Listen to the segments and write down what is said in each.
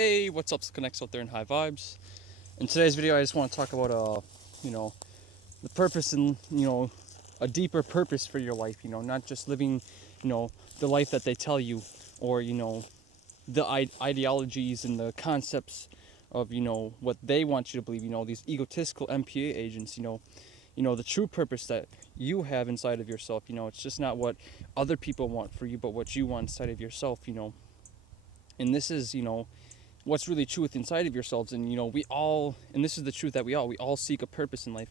Hey, what's up, Connects out there in High Vibes? In today's video, I just want to talk about, you know, the purpose and, a deeper purpose for your life, not just living, the life that they tell you or, the ideologies and the concepts of, what they want you to believe, these egotistical MPA agents, the true purpose that you have inside of yourself, it's just not what other people want for you, but what you want inside of yourself, and this is, what's really true within inside of yourselves. And we all, and this is the truth, that we all seek a purpose in life.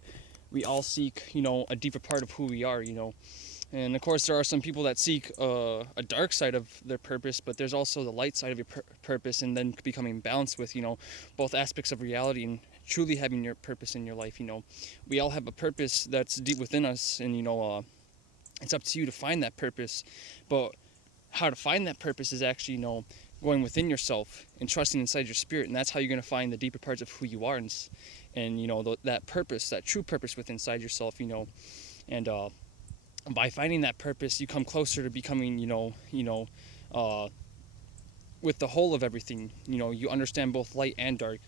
We all seek a deeper part of who we are. And of course there are some people that seek a dark side of their purpose, but there's also the light side of your purpose, and then becoming balanced with both aspects of reality and truly having your purpose in your life. We all have a purpose that's deep within us, and it's up to you to find that purpose. But how to find that purpose is actually going within yourself and trusting inside your spirit, and that's how you're going to find the deeper parts of who you are, and that purpose, that true purpose within inside yourself. And by finding that purpose, you come closer to becoming with the whole of everything. You understand both light and dark,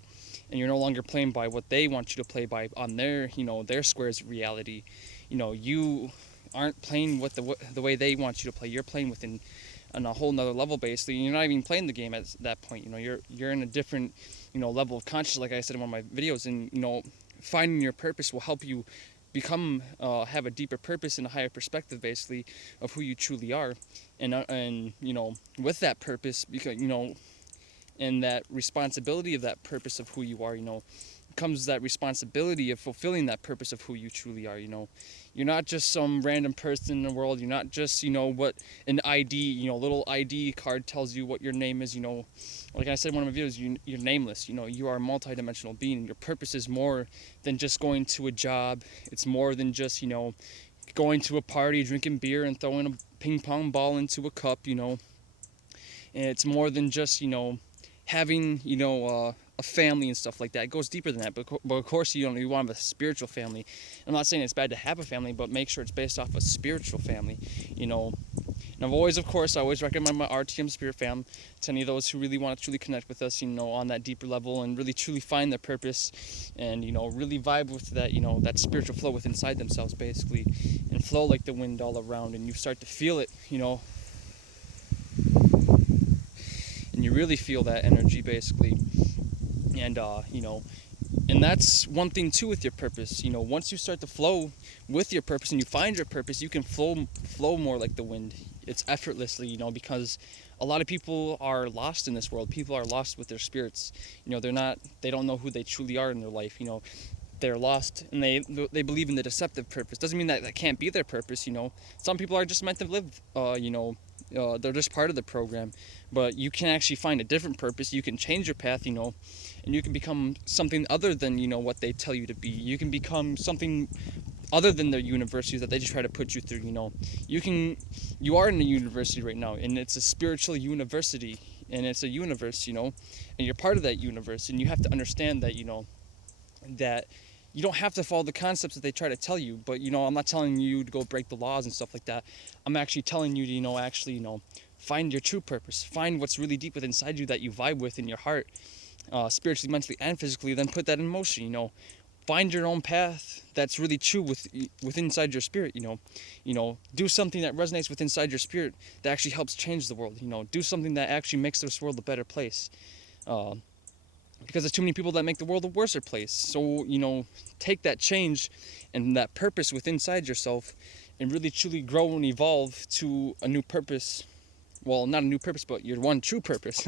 and you're no longer playing by what they want you to play by on their their squares of reality. You aren't playing with the way they want you to play. You're playing within on a whole nother level. Basically, you're not even playing the game at that point. You're in a different level of consciousness, like I said in one of my videos. And finding your purpose will help you become have a deeper purpose and a higher perspective, basically, of who you truly are. And with that purpose, because and that responsibility of that purpose of who you are, comes that responsibility of fulfilling that purpose of who you truly are. You're not just some random person in the world. You're not just what an ID, little ID card tells you what your name is. Like I said in one of my videos, you're nameless. You are a multi-dimensional being. Your purpose is more than just going to a job. It's more than just going to a party, drinking beer, and throwing a ping pong ball into a cup. And it's more than just having a family and stuff like that. It goes deeper than that. But of course, you want to have a spiritual family. I'm not saying it's bad to have a family, but make sure it's based off a spiritual family. And I've always, of course, I always recommend my RTM Spirit Fam to any of those who really want to truly connect with us, on that deeper level, and really truly find their purpose, and really vibe with that, that spiritual flow within inside themselves, basically, and flow like the wind all around, and you start to feel it, and you really feel that energy, basically. And and that's one thing too with your purpose. Once you start to flow with your purpose and you find your purpose, you can flow more like the wind. It's effortlessly, because a lot of people are lost in this world. People are lost with their spirits. They don't know who they truly are in their life. They're lost, and they believe in the deceptive purpose. Doesn't mean that can't be their purpose. Some people are just meant to live. They're just part of the program, but you can actually find a different purpose. You can change your path, and you can become something other than what they tell you to be. You can become something other than the universities that they just try to put you through. You are in a university right now, and it's a spiritual university, and it's a universe, and you're part of that universe, and you have to understand that that you don't have to follow the concepts that they try to tell you. But I'm not telling you to go break the laws and stuff like that. I'm actually telling you to find your true purpose, find what's really deep within inside you that you vibe with in your heart, spiritually, mentally, and physically. Then put that in motion. Find your own path that's really true within inside your spirit. Do something that resonates with inside your spirit that actually helps change the world. Do something that actually makes this world a better place. Because there's too many people that make the world a worse place. So, take that change and that purpose within inside yourself and really truly grow and evolve to a new purpose. Well, not a new purpose, but your one true purpose.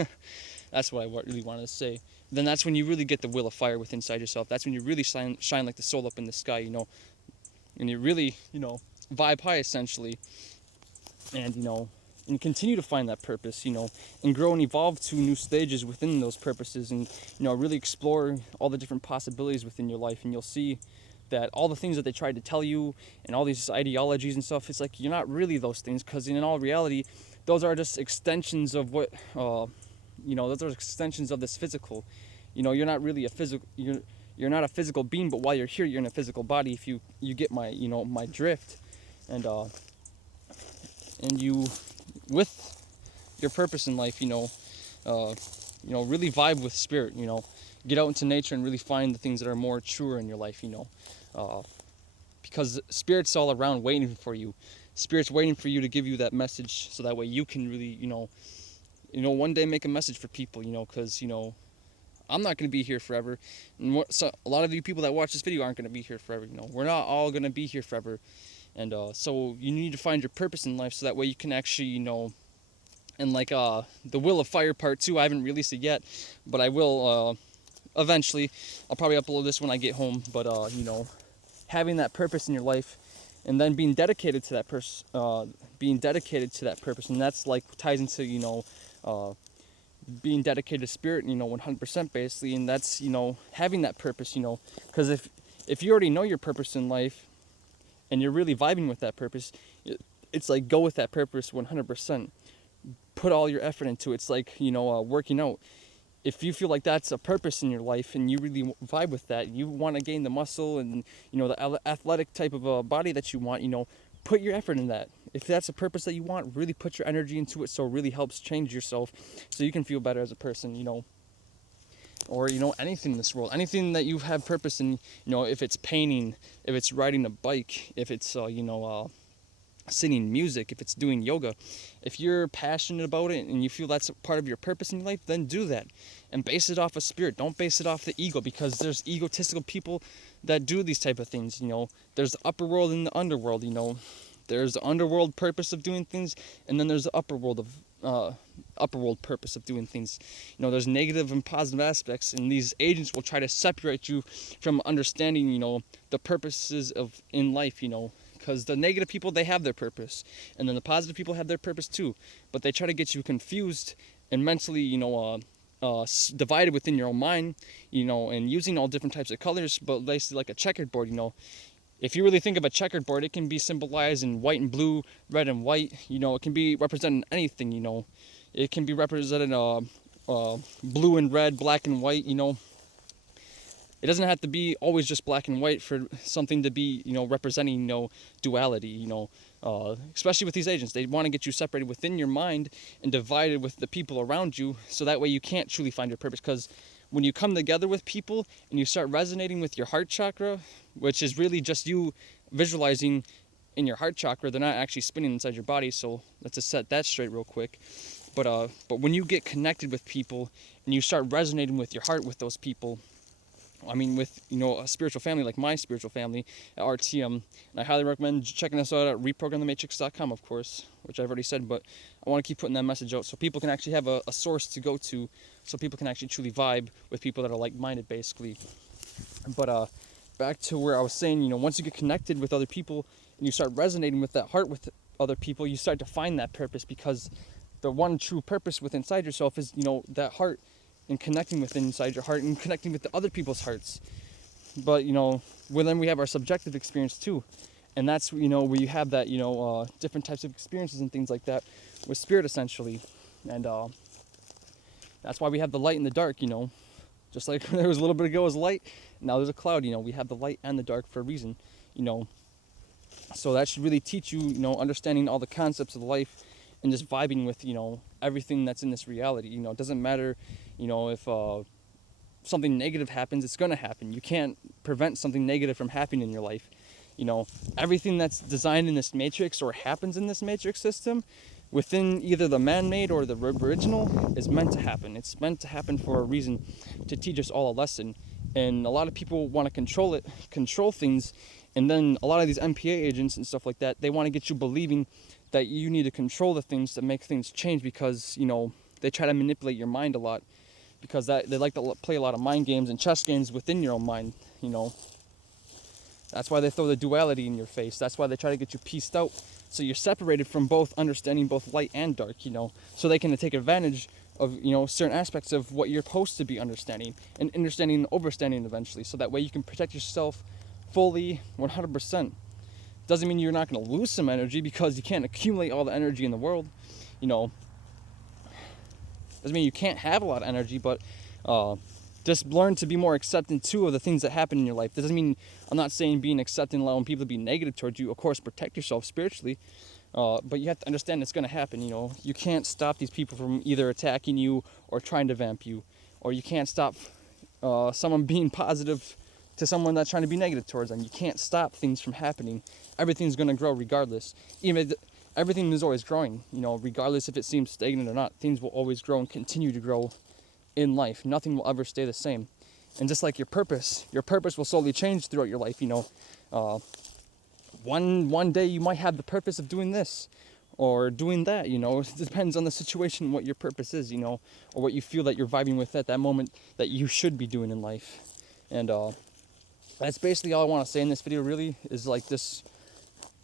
That's what I really wanted to say. Then that's when you really get the will of fire within inside yourself. That's when you really shine like the soul up in the sky, and you really, vibe high, essentially. And continue to find that purpose, and grow and evolve to new stages within those purposes, and really explore all the different possibilities within your life. And you'll see that all the things that they tried to tell you and all these ideologies and stuff, it's like you're not really those things, because in all reality, those are just extensions of what those are extensions of this physical. You're not really a physical. You're not a physical being, but while you're here, you're in a physical body. If you get my my drift, and you, with your purpose in life, really vibe with spirit, get out into nature and really find the things that are more truer in your life, uh, because spirit's all around waiting for you. Spirit's waiting for you to give you that message, so that way you can really, one day make a message for people, because I'm not going to be here forever, and so a lot of you people that watch this video aren't going to be here forever. We're not all going to be here forever, and so you need to find your purpose in life, so that way you can actually, and like the Will of Fire Part 2, I haven't released it yet, but I will eventually. I'll probably upload this when I get home, but having that purpose in your life, and then being dedicated to that purpose, and that's like ties into uh, being dedicated to spirit, 100% basically, and that's having that purpose, because if you already know your purpose in life, and you're really vibing with that purpose, it's like go with that purpose 100%. Put all your effort into it. It's like working out. If you feel like that's a purpose in your life and you really vibe with that, you want to gain the muscle and the athletic type of body that you want, put your effort in that. If that's a purpose that you want, really put your energy into it, so it really helps change yourself, so you can feel better as a person, or anything in this world, anything that you have purpose in, if it's painting, if it's riding a bike, if it's singing music, if it's doing yoga. If you're passionate about it and you feel that's a part of your purpose in your life, then do that and base it off of spirit. Don't base it off the ego, because there's egotistical people that do these type of things. There's the upper world and the underworld. There's the underworld purpose of doing things, and then there's the upper world purpose of doing things. There's negative and positive aspects, and these agents will try to separate you from understanding the purposes of in life, because the negative people, they have their purpose, and then the positive people have their purpose too, but they try to get you confused and mentally divided within your own mind, and using all different types of colors, but basically like a checkered board. If you really think of a checkered board, it can be symbolized in white and blue, red and white. It can be representing anything. It can be represented blue and red, black and white. It doesn't have to be always just black and white for something to be, representing, duality, especially with these agents. They want to get you separated within your mind and divided with the people around you, so that way you can't truly find your purpose. Because when you come together with people and you start resonating with your heart chakra, which is really just you visualizing in your heart chakra, they're not actually spinning inside your body. So let's just set that straight real quick. But when you get connected with people and you start resonating with your heart with those people, with a spiritual family like my spiritual family at RTM, and I highly recommend checking us out at reprogramthematrix.com, of course, which I've already said, but I want to keep putting that message out so people can actually have a source to go to, so people can actually truly vibe with people that are like-minded, basically. But back to where I was saying, once you get connected with other people and you start resonating with that heart with other people, you start to find that purpose, because the one true purpose within inside yourself is that heart, and connecting with inside your heart and connecting with the other people's hearts. But then we have our subjective experience too, and that's where you have that different types of experiences and things like that with spirit, essentially. And that's why we have the light and the dark. Just like there was a little bit ago was light, now there's a cloud. We have the light and the dark for a reason. So that should really teach you understanding all the concepts of life, and just vibing with everything that's in this reality. It doesn't matter if something negative happens, it's going to happen. You can't prevent something negative from happening in your life. Everything that's designed in this matrix or happens in this matrix system within either the man-made or the original is meant to happen. It's meant to happen for a reason, to teach us all a lesson. And a lot of people want to control things, and then a lot of these MPA agents and stuff like that, they want to get you believing that you need to control the things to make things change, because they try to manipulate your mind a lot, because they like to play a lot of mind games and chess games within your own mind. That's why they throw the duality in your face. That's why they try to get you pieced out, so you're separated from both, understanding both light and dark, so they can take advantage of certain aspects of what you're supposed to be understanding, and understanding and overstanding eventually, so that way you can protect yourself fully 100%. Doesn't mean you're not going to lose some energy, because you can't accumulate all the energy in the world. Doesn't mean you can't have a lot of energy, but just learn to be more accepting too of the things that happen in your life. That doesn't mean, I'm not saying being accepting, allowing people to be negative towards you. Of course, protect yourself spiritually, But you have to understand it's going to happen. You can't stop these people from either attacking you or trying to vamp you, or you can't stop someone being positive to someone that's trying to be negative towards them. You can't stop things from happening. Everything's going to grow regardless. Everything is always growing, regardless if it seems stagnant or not. Things will always grow and continue to grow in life. Nothing will ever stay the same. And just like your purpose will slowly change throughout your life. One day you might have the purpose of doing this or doing that. It depends on the situation, what your purpose is, or what you feel that you're vibing with at that moment that you should be doing in life. And that's basically all I want to say in this video, really, is like this: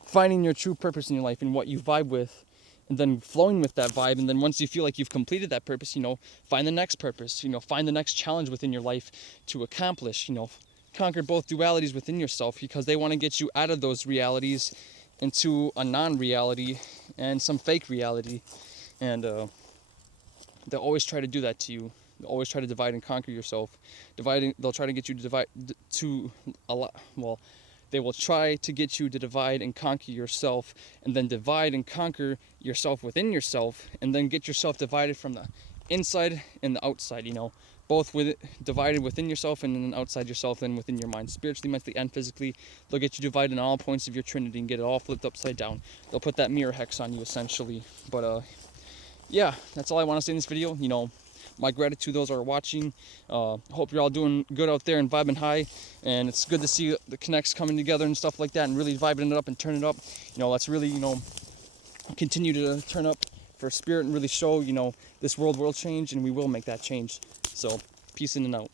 finding your true purpose in your life and what you vibe with, and then flowing with that vibe. And then once you feel like you've completed that purpose, find the next purpose, find the next challenge within your life to accomplish, conquer both dualities within yourself, because they want to get you out of those realities into a non-reality and some fake reality. And they'll always try to do that to you. They'll always try to divide and conquer yourself. They'll try to get you to divide to a lot. Well, they will try to get you to divide and conquer yourself, and then divide and conquer yourself within yourself, and then get yourself divided from the inside and the outside, both divided within yourself and then outside yourself and within your mind, spiritually, mentally, and physically. They'll get you divided in all points of your trinity and get it all flipped upside down. They'll put that mirror hex on you, essentially. But yeah, that's all I want to say in this video. My gratitude to those who are watching. Hope you're all doing good out there and vibing high. And it's good to see the connects coming together and stuff like that, and really vibing it up and turning it up. Let's really, continue to turn up for spirit and really show, this world will change, and we will make that change. So, peace in and out.